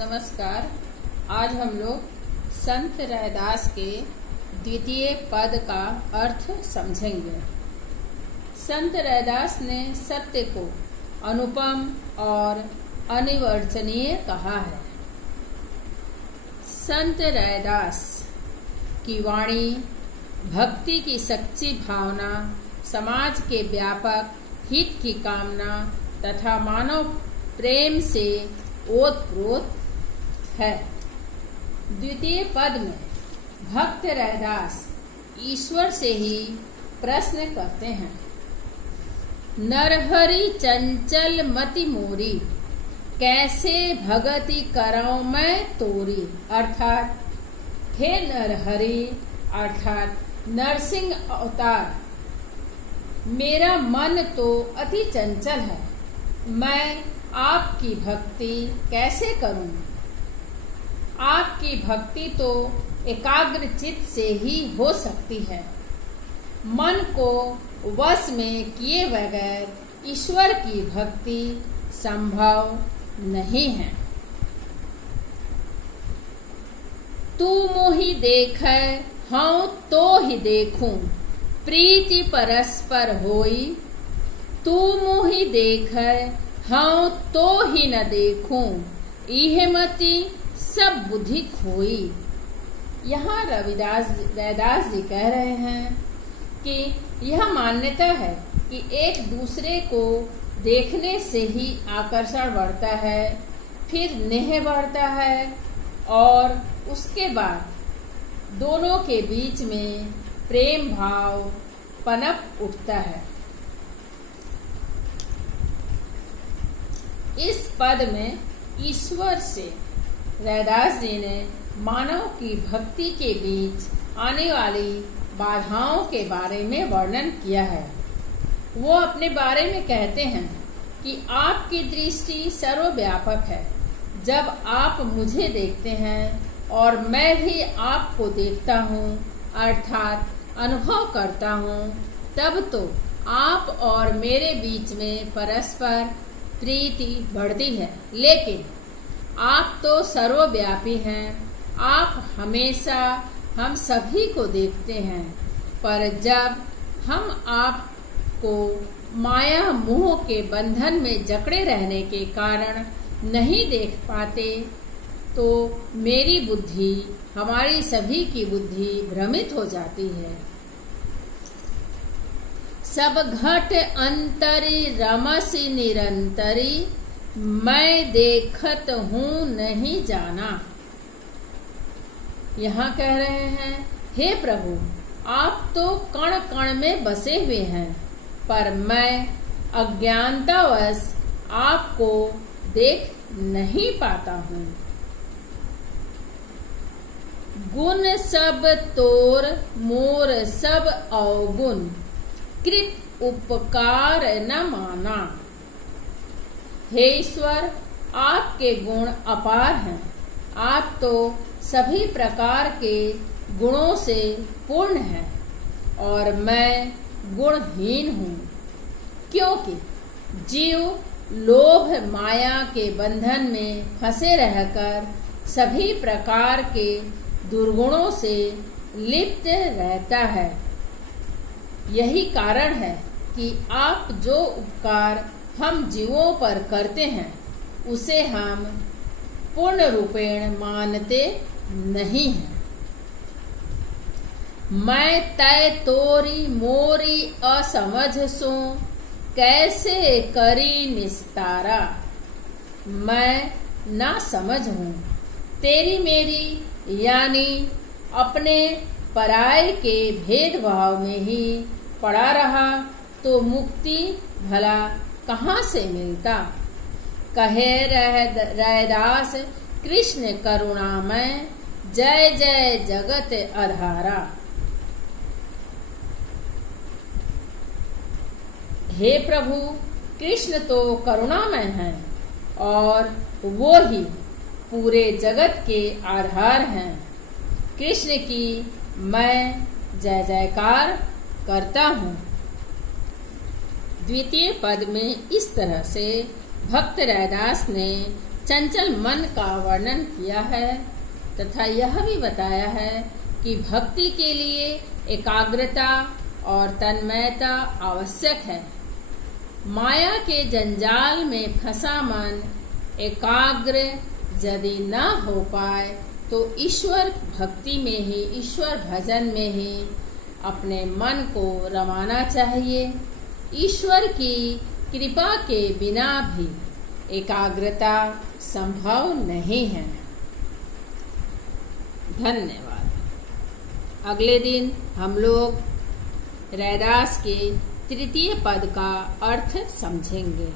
नमस्कार। आज हम लोग संत रैदास के द्वितीय पद का अर्थ समझेंगे। संत रैदास ने सत्य को अनुपम और अनिवर्चनीय कहा है। संत रैदास की वाणी भक्ति की सच्ची भावना, समाज के व्यापक हित की कामना तथा मानव प्रेम से ओतप्रोत है। द्वितीय पद में भक्त रैदास ईश्वर से ही प्रश्न करते हैं। नरहरि चंचल मति मोरी, कैसे भगति करऊं मैं तोरी। अर्थात हे नरहरि अर्थात नरसिंह अवतार, मेरा मन तो अति चंचल है, मैं आपकी भक्ति कैसे करूं। आपकी भक्ति तो एकाग्र चित्त से ही हो सकती है। मन को वश में किए बगैर ईश्वर की भक्ति संभव नहीं है। तू मोहि देखै हूँ तो ही देखूं, प्रीति परस्पर होई। तू मोहि देखै हूँ तो ही न देखूं, इह मति सब बुद्धि खोई। यहाँ रैदास जी कह रहे हैं कि यह मान्यता है कि एक दूसरे को देखने से ही आकर्षण बढ़ता है, फिर नेह बढ़ता है और उसके बाद दोनों के बीच में प्रेम भाव पनप उठता है। इस पद में ईश्वर से रैदास जी ने मानव की भक्ति के बीच आने वाली बाधाओं के बारे में वर्णन किया है। वो अपने बारे में कहते हैं कि आपकी दृष्टि सर्वव्यापक है। जब आप मुझे देखते हैं और मैं भी आपको देखता हूँ अर्थात अनुभव करता हूँ, तब तो आप और मेरे बीच में परस्पर प्रीति बढ़ती है। लेकिन आप तो सर्वव्यापी हैं, आप हमेशा हम सभी को देखते हैं, पर जब हम आपको माया मोह के बंधन में जकड़े रहने के कारण नहीं देख पाते, तो मेरी बुद्धि, हमारी सभी की बुद्धि भ्रमित हो जाती है। सब घट अंतरी रमसी निरंतरी, मैं देखत हूँ नहीं जाना। यहाँ कह रहे हैं, हे प्रभु, आप तो कण कण में बसे हुए हैं, पर मैं अज्ञानतावश आपको देख नहीं पाता हूँ। गुण सब तोर मोर सब अवगुण, कृत उपकार न माना। हे ईश्वर, आपके गुण अपार हैं। आप तो सभी प्रकार के गुणों से पूर्ण हैं और मैं गुणहीन हूँ, क्योंकि जीव लोभ माया के बंधन में फंसे रहकर सभी प्रकार के दुर्गुणों से लिप्त रहता है। यही कारण है कि आप जो उपकार हम जीवों पर करते हैं, उसे हम पूर्ण रूपेण मानते नहीं हैं। मैं तय तोरी मोरी असमझ सो, कैसे करी निस्तारा। मैं ना समझ हूँ, तेरी मेरी यानी अपने पराये के भेदभाव में ही पड़ा रहा तो मुक्ति भला कहाँ से मिलता। कहे रैदास कृष्ण करुणामय, जय जय जगत आधारा। हे प्रभु, कृष्ण तो करुणामय हैं और वो ही पूरे जगत के आधार हैं। कृष्ण की मैं जय जयकार करता हूँ। द्वितीय पद में इस तरह से भक्त रैदास ने चंचल मन का वर्णन किया है तथा यह भी बताया है कि भक्ति के लिए एकाग्रता और तन्मयता आवश्यक है। माया के जंजाल में फंसा मन एकाग्र यदि न हो पाए तो ईश्वर भक्ति में ही, ईश्वर भजन में ही अपने मन को रमाना चाहिए। ईश्वर की कृपा के बिना भी एकाग्रता संभव नहीं है। धन्यवाद। अगले दिन हम लोग रैदास के तृतीय पद का अर्थ समझेंगे।